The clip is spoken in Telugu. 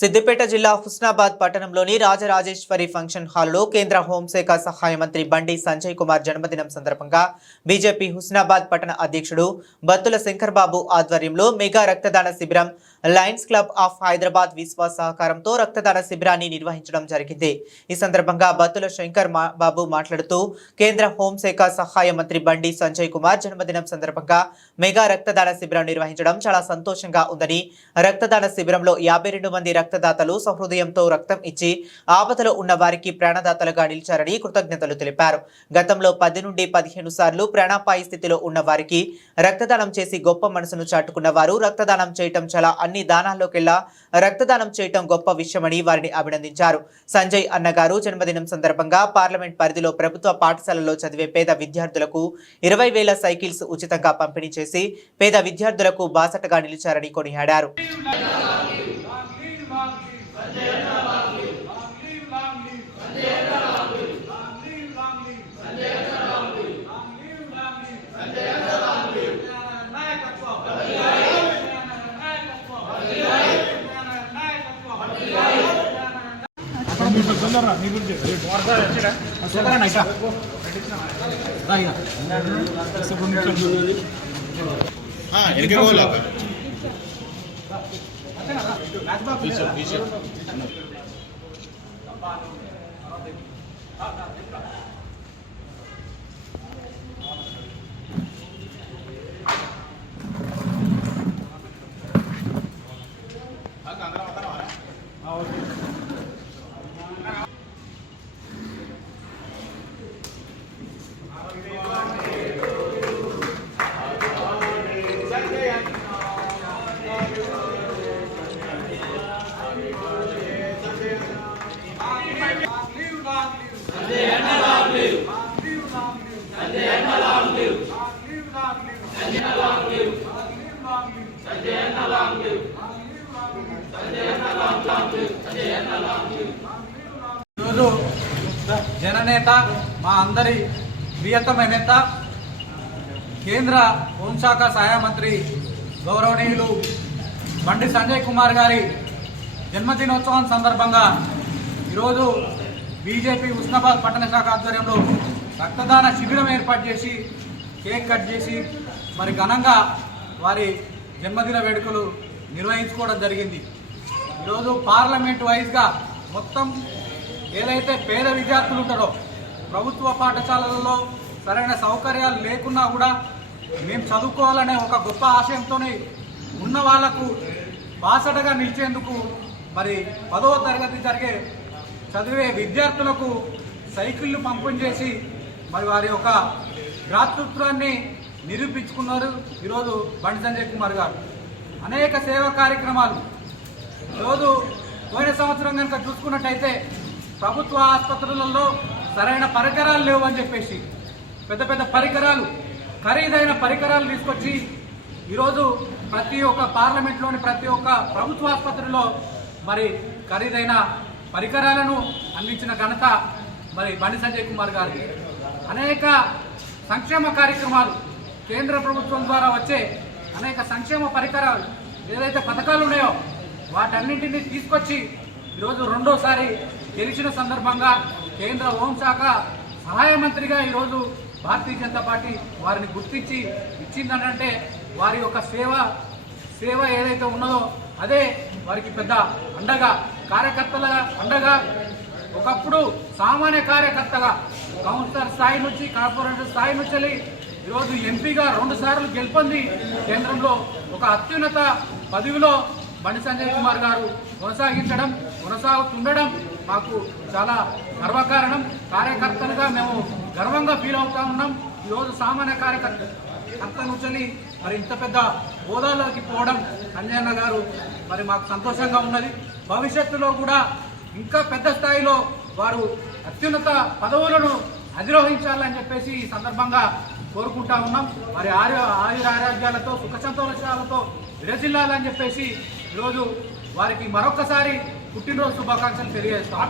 సిద్దిపేట జిల్లా హుస్నాబాద్ పట్టణంలోని రాజరాజేశ్వరి ఫంక్షన్ హాల్లో కేంద్ర హోంశాఖ సహాయ మంత్రి బండి సంజయ్ కుమార్ జన్మదినం సందర్భంగా బీజేపీ హుస్నాబాద్ పట్టణ అధ్యక్షుడు బత్తుల శంకర్ బాబు ఆధ్వర్యంలో మెగా రక్తదాన శిబిరం లయన్స్ క్లబ్ ఆఫ్ హైదరాబాద్ విశ్వాస సహకారంతో రక్తదాన శిబిరాన్ని నిర్వహించడం జరిగింది। ఈ సందర్భంగా బత్తుల శంకర్ బాబు మాట్లాడుతూ కేంద్ర హోంశాఖ సహాయ మంత్రి బండి సంజయ్ కుమార్ జన్మదినం సందర్భంగా మెగా రక్తదాన శిబిరం నిర్వహించడం చాలా సంతోషంగా ఉందని, రక్తదాన శిబిరంలో 52 మంది రక్తదాతలు సహృదయంతో రక్తం ఇచ్చి ఆపదలో ఉన్న వారికి ప్రాణదాతలుగా నిలిచారని కృతజ్ఞతలు తెలిపారు। గతంలో 10 నుండి 15 సార్లు ప్రాణాపాయ స్థితిలో ఉన్న వారికి రక్తదానం చేసి గొప్ప మనసును చాటుకున్న వారు రక్తదానం చేయటం చాలా అన్ని దానాల్లోకెల్లా రక్తదానం చేయటం గొప్ప విషయమని వారిని అభినందించారు। సంజయ్ అన్నగారు జన్మదినం సందర్భంగా పార్లమెంట్ పరిధిలో ప్రభుత్వ పాఠశాలల్లో చదివే పేద విద్యార్థులకు 20,000 సైకిల్స్ ఉచితంగా పంపిణీ చేసి పేద విద్యార్థులకు బాసటగా నిలిచారని కొనియాడారు। జననేత మా అందరి ప్రియతమ నేత కేంద్ర హోంశాఖ సహాయ మంత్రి గౌరవనీయులు బండి సంజయ్ కుమార్ గారి జన్మదినోత్సవం సందర్భంగా ఈరోజు బీజేపీ హుస్నాబాద్ పట్టణ శాఖ ఆధ్వర్యంలో రక్తదాన శిబిరం ఏర్పాటు చేసి కేక్ కట్ చేసి మరి ఘనంగా వారి జన్మదిన వేడుకలు నిర్వహించుకోవడం జరిగింది। ఈరోజు పార్లమెంట్ వైజ్గా మొత్తం ఏదైతే పేద విద్యార్థులు ఉంటారో ప్రభుత్వ పాఠశాలలలో సరైన సౌకర్యాలు లేకున్నా కూడా మేము చదువుకోవాలనే ఒక గొప్ప ఆశయంతో ఉన్న వాళ్లకు బాసటగా నిలిచేందుకు మరి 10వ తరగతి చదివే విద్యార్థులకు సైకిళ్లు పంపిణీ చేసి మరి వారి యొక్క భ్రాతృత్వాన్ని నిరూపించుకున్నారు ఈరోజు బండి సంజయ్ కుమార్ గారు। అనేక సేవా కార్యక్రమాలు ఈరోజు పోయిన సంవత్సరం కనుక చూసుకున్నట్టయితే ప్రభుత్వ ఆసుపత్రులలో సరైన పరికరాలు లేవు అని చెప్పేసి పెద్ద పెద్ద పరికరాలు ఖరీదైన పరికరాలు తీసుకొచ్చి ఈరోజు ప్రతి ఒక్క పార్లమెంట్లోని ప్రతి ఒక్క ప్రభుత్వ ఆసుపత్రిలో మరి ఖరీదైన పరికరాలను అందించిన ఘనత మరి బండి సంజయ్ కుమార్ గారికి। అనేక సంక్షేమ కార్యక్రమాలు కేంద్ర ప్రభుత్వం ద్వారా వచ్చే అనేక సంక్షేమ పరికరాలు ఏదైతే పథకాలు ఉన్నాయో వాటన్నింటినీ తీసుకొచ్చి ఈరోజు రెండోసారి గెలిచిన సందర్భంగా కేంద్ర హోంశాఖ సహాయ మంత్రిగా ఈరోజు భారతీయ జనతా పార్టీ వారిని గుర్తించి ఇచ్చిందనంటే వారి యొక్క సేవ ఏదైతే ఉన్నదో అదే వారికి పెద్ద అండగా కార్యకర్తల అండగా ఒకప్పుడు సామాన్య కార్యకర్తగా కౌన్సిలర్ స్థాయి నుంచి కార్పొరేటర్ స్థాయి నుంచి ఈరోజు ఎంపీగా 2 సార్లు గెలుపొంది కేంద్రంలో ఒక అత్యున్నత పదవిలో బండి సంజయ్ కుమార్ గారు కొనసాగుతుండడం మాకు చాలా గర్వకారణం। కార్యకర్తలుగా మేము గర్వంగా ఫీల్ అవుతా ఉన్నాం। ఈరోజు సామాన్య కార్యకర్త నుంచి మరి ఇంత పెద్ద హోదాలోకి పోవడం సంజయ్ గారు మరి మాకు సంతోషంగా ఉన్నది। భవిష్యత్తులో కూడా ఇంకా పెద్ద స్థాయిలో వారు అత్యున్నత పదవులను అధిరోహించాలని చెప్పేసి ఈ సందర్భంగా కోరుకుంటా ఉన్నాం। మరి ఆరోగ్యాలతో సుఖ సంతోషాలతో విరజిల్లాలని చెప్పేసి ఈరోజు వారికి మరొకసారి పుట్టినరోజు శుభాకాంక్షలు తెలియజేస్తాం।